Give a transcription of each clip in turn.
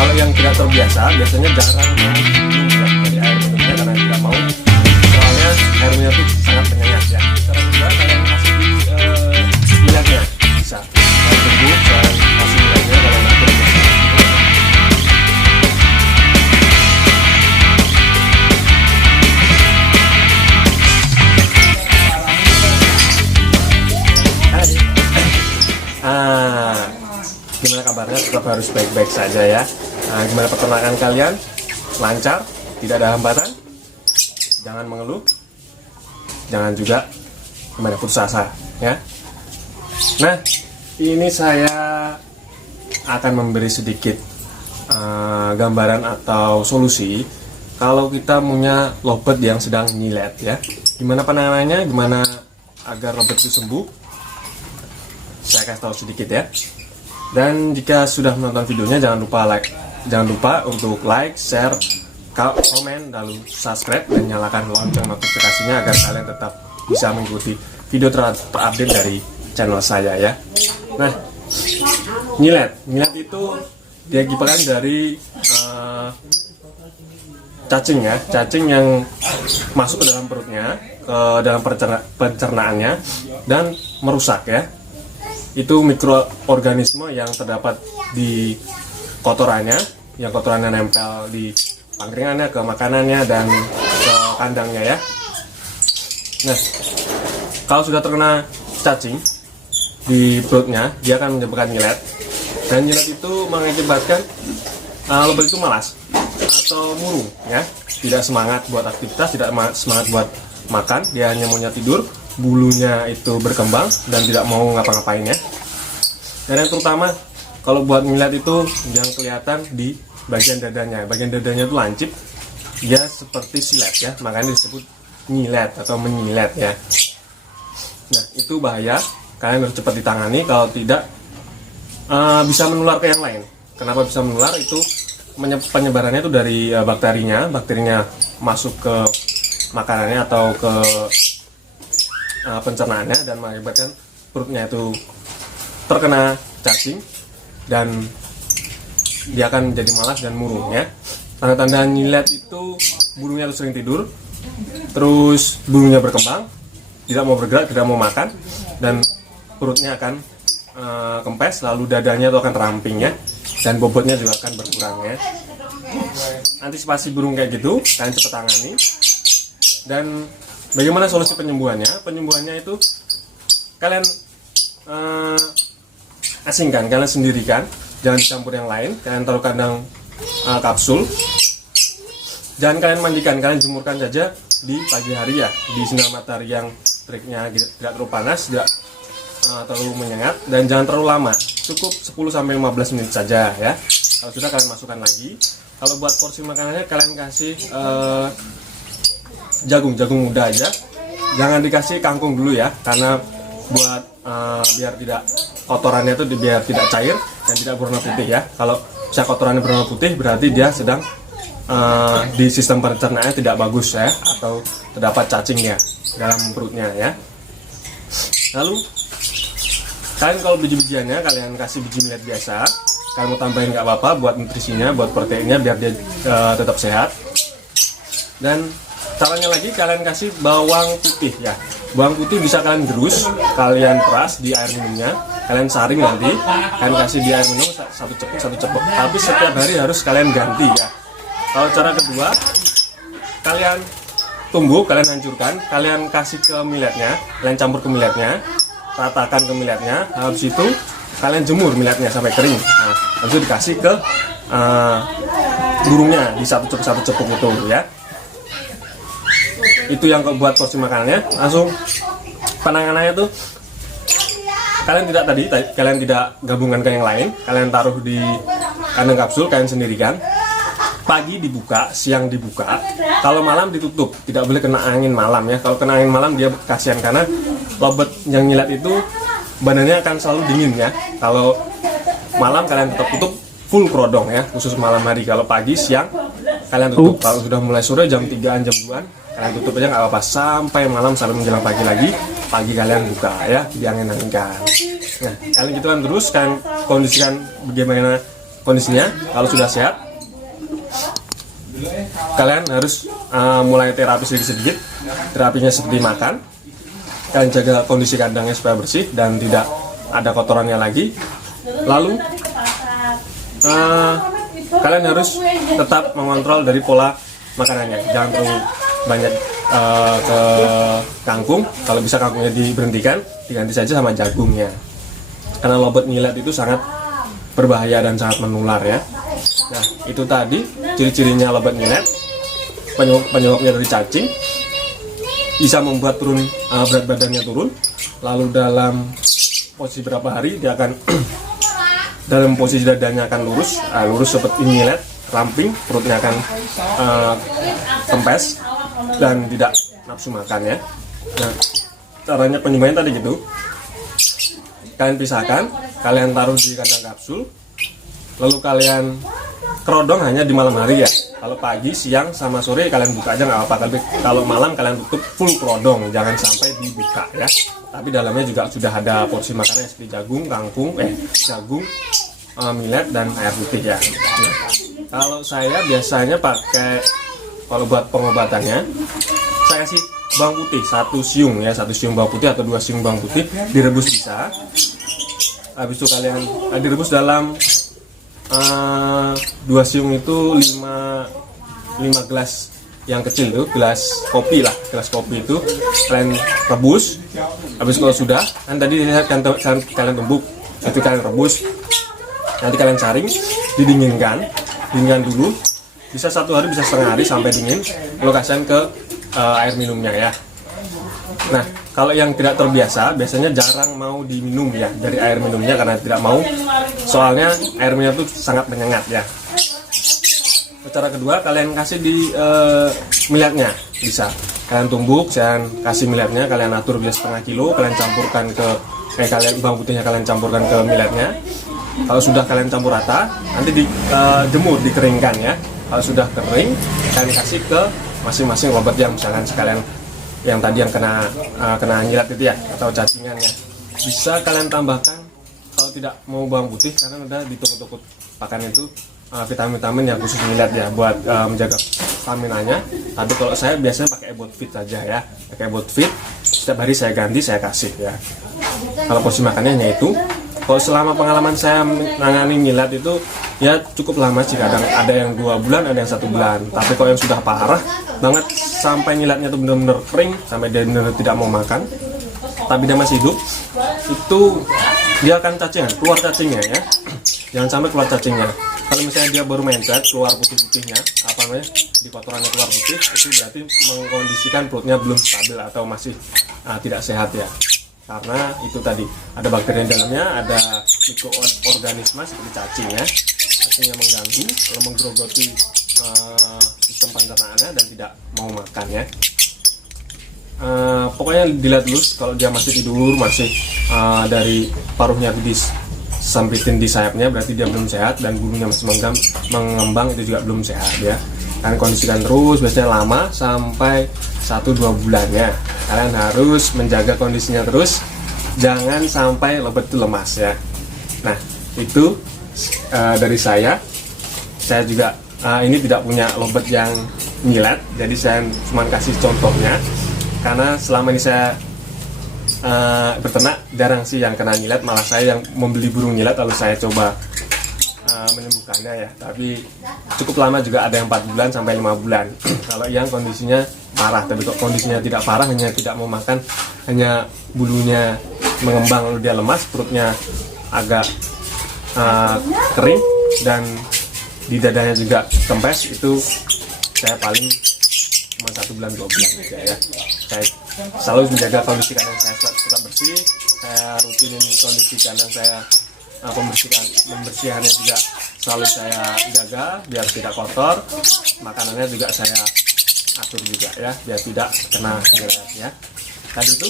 Kalau yang tidak terbiasa biasanya jarang mau minum ya dari air minumnya karena tidak mau, soalnya air minumnya itu sangat penyengat ya. Cara kedua kalian kasih di minyaknya bisa kalian tunggu dan kasih minyaknya kalian atur. Gimana kabarnya? Tetap harus baik-baik saja ya. Gimana peternakan kalian? Lancar? Tidak ada hambatan? Jangan mengeluh. Jangan juga gimana putus asa ya. Nah, ini saya akan memberi sedikit gambaran atau solusi kalau kita punya lobet yang sedang nyilet ya. Gimana penanganannya? Gimana agar lobet itu sembuh? Saya kasih tahu sedikit ya. Dan jika sudah menonton videonya jangan lupa untuk like, share, komen, lalu subscribe dan nyalakan lonceng notifikasinya agar kalian tetap bisa mengikuti video terupdate dari channel saya ya. Nah, nyilet itu diakibatkan dari cacing ya, cacing yang masuk ke dalam perutnya, ke dalam pencernaannya dan merusak ya. Itu mikroorganisme yang terdapat di kotorannya, yang kotorannya nempel di pangkringannya, ke makanannya, dan ke kandangnya ya. Nah, kalau sudah terkena cacing di perutnya, dia akan menyebabkan nyilet. Dan nyilet itu mengakibatkan lobet itu malas atau murung ya, tidak semangat buat aktivitas, tidak semangat buat makan, dia hanya maunya tidur. Bulunya itu berkembang dan tidak mau ngapa-ngapain ya. Dan yang terutama kalau buat nyilet itu yang kelihatan di bagian dadanya. Bagian dadanya itu lancip, dia seperti silet ya, makanya disebut nyilet atau menyilet ya. Nah, itu bahaya, kalian harus cepat ditangani, kalau tidak bisa menular ke yang lain. Kenapa bisa menular? Itu penyebarannya itu dari bakterinya masuk ke makanannya atau ke pencernaannya dan mengakibatkan perutnya itu terkena cacing dan dia akan menjadi malas dan murung ya. Tanda-tanda nyilet itu bulunya itu sering tidur, terus bulunya berkembang, tidak mau bergerak, tidak mau makan, dan perutnya akan kempes, lalu dadanya itu akan teramping ya, dan bobotnya juga akan berkurang ya. Antisipasi burung kayak gitu, kalian cepat tangani. Dan bagaimana solusi penyembuhannya? Penyembuhannya itu kalian asingkan, kalian sendirikan, jangan dicampur yang lain. Kalian taruh kandang kapsul, jangan kalian mandikan, kalian jemurkan saja di pagi hari ya, di sinar matahari yang teriknya tidak terlalu panas, tidak terlalu menyengat, dan jangan terlalu lama, cukup 10-15 menit saja ya. Kalau sudah kalian masukkan lagi. Kalau buat porsi makanannya kalian kasih jagung muda aja, jangan dikasih kangkung dulu ya, karena buat biar tidak kotorannya itu biar tidak cair dan tidak berwarna putih ya. Kalau bisa kotorannya berwarna putih berarti dia sedang di sistem pencernaannya tidak bagus ya, atau terdapat cacingnya dalam perutnya ya. Lalu kalian kalau biji-bijiannya kalian kasih biji millet biasa, kalian mau tambahin nggak apa-apa buat nutrisinya, buat proteinnya biar dia tetap sehat. Dan caranya lagi kalian kasih bawang putih ya. Bawang putih bisa kalian gerus, kalian peras di air minumnya, kalian saring nanti, kalian kasih di air minum satu cepuk. Tapi setiap hari harus kalian ganti ya. Kalau cara kedua, kalian tumbuk, kalian hancurkan, kalian kasih ke milletnya, kalian campur ke milletnya, ratakan ke milletnya, habis itu kalian jemur milletnya sampai kering. Nah, habis itu dikasih ke burungnya di satu cepuk itu ya. Itu yang buat porsi makanannya. Langsung penanganannya tuh kalian tidak gabungkan ke yang lain, kalian taruh di kandang kapsul, kalian sendirikan. Pagi dibuka, siang dibuka, kalau malam ditutup, tidak boleh kena angin malam ya. Kalau kena angin malam dia kasihan, karena lobet yang nyilet itu badannya akan selalu dingin ya. Kalau malam kalian tetap tutup full kerodong ya, khusus malam hari. Kalau pagi, siang kalian tutup. Kalau sudah mulai sore jam 3-an, jam 2-an kalian tutup aja nggak apa-apa, sampai malam, sampai menjelang pagi lagi. Pagi kalian buka ya, diangin-anginkan. Nah, kalian gitu kan terus, kalian kondisikan bagaimana kondisinya. Kalau sudah sehat, kalian harus mulai terapi sedikit-sedikit. Terapinya seperti makan, kalian jaga kondisi kandangnya supaya bersih dan tidak ada kotorannya lagi. Lalu kalian harus tetap mengontrol dari pola makanannya, jangan terlalu banyak ke kangkung. Kalau bisa kangkungnya diberhentikan, diganti saja sama jagungnya, karena lobet nyilet itu sangat berbahaya dan sangat menular ya. Nah, itu tadi ciri-cirinya lobet nyilet. Penyebabnya dari cacing, bisa membuat berat badannya turun. Lalu dalam posisi berapa hari dia akan dalam posisi dadanya akan lurus seperti nyilet, ramping, perutnya akan kempes dan tidak nafsu makan ya. Nah, caranya penyembuhannya tadi gitu. Kalian pisahkan, kalian taruh di kandang kapsul, lalu kalian kerodong hanya di malam hari ya. Kalau pagi, siang, sama sore kalian buka aja nggak apa-apa. Tapi kalau malam kalian tutup full kerodong, jangan sampai dibuka ya. Tapi dalamnya juga sudah ada porsi makanan seperti jagung, millet dan air putih ya. Nah, kalau saya biasanya pakai, kalau buat pengobatannya, saya kasih bawang putih 1 siung ya, 1 siung bawang putih atau 2 siung bawang putih, direbus bisa. Habis itu kalian direbus dalam 2 siung itu 5 gelas yang kecil tuh, gelas kopi itu kalian rebus. Habis kalau sudah, kan tadi kalian tumbuk, itu kalian rebus, nanti kalian saring, didinginkan dulu, bisa 1 hari, bisa setengah hari sampai dingin, lalu kasihan ke air minumnya ya. Nah, kalau yang tidak terbiasa biasanya jarang mau diminum ya dari air minumnya, karena tidak mau, soalnya air minumnya itu sangat menyengat ya. Cara kedua, kalian kasih di milletnya, bisa kalian tumbuk, kalian kasih milletnya, kalian atur biasa setengah kilo, kalian campurkan ke kalian bawang putihnya, kalian campurkan ke milletnya. Kalau sudah kalian campur rata, nanti dijemur, dikeringkan ya. Kalau sudah kering, kalian kasih ke masing-masing obat yang misalkan sekalian yang tadi yang kena nyilat itu ya, atau cacingan ya. Bisa kalian tambahkan, kalau tidak mau bawang putih, karena udah di toko-toko pakan itu vitamin-vitamin yang khusus nyilat ya, buat menjaga staminanya. Tapi kalau saya biasanya pakai Ebot Fit saja ya, pakai Ebot Fit. Setiap hari saya ganti, saya kasih ya. Kalau porsi makannya hanya itu. Kalau selama pengalaman saya menangani nyilat itu ya cukup lama sih, kadang ada yang 2 bulan, ada yang 1 bulan. Tapi kalau yang sudah parah banget sampai nyilatnya itu benar-benar kering, sampai dia benar-benar tidak mau makan, tapi dia masih hidup, itu dia akan cacingan, keluar cacingnya ya. Jangan sampai keluar cacingnya. Kalau misalnya dia baru mencret, keluar putih-putihnya, di kotorannya keluar putih, itu berarti mengkondisikan perutnya belum stabil atau masih tidak sehat ya. Karena itu tadi ada bakteri di dalamnya, ada mikroorganisme seperti cacing ya. Cacingnya mengganggu, lalu menggerogoti sistem pencernaannya dan tidak mau makan ya. Pokoknya dilihat dulu, kalau dia masih tidur, masih dari paruhnya disampitin di sayapnya, berarti dia belum sehat, dan bulunya masih mengembang, itu juga belum sehat ya. Kalian kondisikan terus, biasanya lama sampai 1-2 bulan ya. Kalian harus menjaga kondisinya terus, jangan sampai lobet itu lemas ya. Nah, itu dari saya juga ini tidak punya lobet yang nyilet, jadi saya cuma kasih contohnya. Karena selama ini saya berternak, jarang sih yang kena nyilet, malah saya yang membeli burung nyilet lalu saya coba menyembuhkannya ya. Tapi cukup lama juga, ada yang 4 bulan sampai 5 bulan kalau yang kondisinya parah. Tapi kok kondisinya tidak parah, hanya tidak mau makan, hanya bulunya mengembang lalu dia lemas, perutnya agak kering, dan di dadanya juga kempes, itu saya paling cuma 1 bulan 2 bulan aja ya. Saya selalu menjaga kondisi kandang saya tetap bersih, saya rutinin kondisi kandang saya, pembersihannya juga selalu saya jaga biar tidak kotor, makanannya juga saya atur juga ya, biar tidak kena nyilet ya. Tadi itu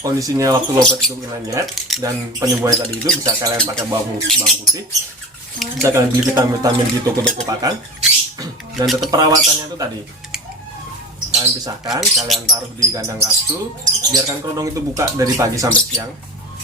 kondisinya waktu lobet itu kena nyilet, dan penyembuhannya tadi itu bisa kalian pakai bawang putih, bisa kalian beli vitamin di toko-toko pakan. Dan tetap perawatannya itu tadi, kalian pisahkan, kalian taruh di kandang kapsul, biarkan kerodong itu buka dari pagi sampai siang,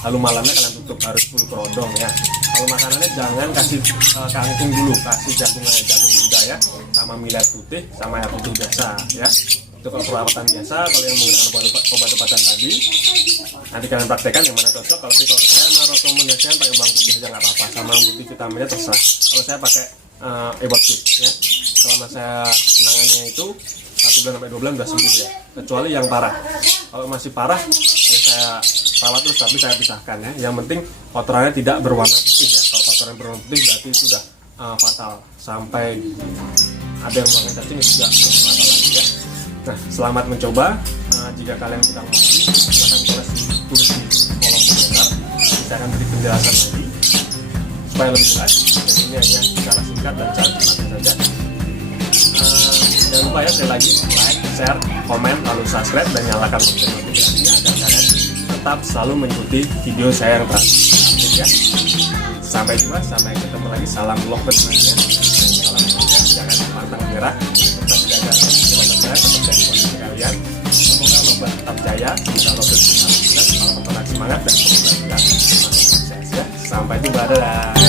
lalu malamnya kalian tutup, harus full kerodong ya. Kalau makanannya jangan kasih kangkung dulu, kasih jagung aja, jagung muda ya, sama miliar putih, sama air putih biasa ya. Itu kalau perawatan biasa. Kalau yang menggunakan obat-obatan tadi, nanti kalian praktekkan yang mana cocok. Kalau saya merekomendasikan pakai bawang putih aja nggak apa-apa, sama multivitaminnya terserah. Kalau saya pakai Eworkship ya, selama saya menangannya itu 1 bulan sampai 2 bulan udah sembuh ya, kecuali yang parah. Kalau masih parah ya saya rawat terus, tapi saya pisahkan ya. Yang penting kotorannya tidak berwarna putih ya. Kalau kotoran berwarna putih berarti itu sudah fatal, sampai ada yang makan cacing itu sudah fatal lagi ya. Nah, selamat mencoba. Jika kalian sedang mengerti, silahkan tulis di kolom komentar. Saya akan beri penjelasan lagi supaya lebih jelas. Dan ini hanya secara singkat dan cara cepat saja. Jangan lupa ya, sekali lagi like, share, komen, lalu subscribe dan nyalakan lonceng notifikasinya agar kalian tetap selalu mengikuti video saya yang terakhir ya. Sampai jumpa, sampai ketemu lagi. Salam love bersemangat, salam sukses, jangan pantang menyerah, tetap jaga tetap jadi kondisi kalian. Semoga Lovebird tetap jaya, semoga Lovebird tetap sukses, para peternak semangat dan pemerintah juga semakin sukses ya. Sampai jumpa, dadah.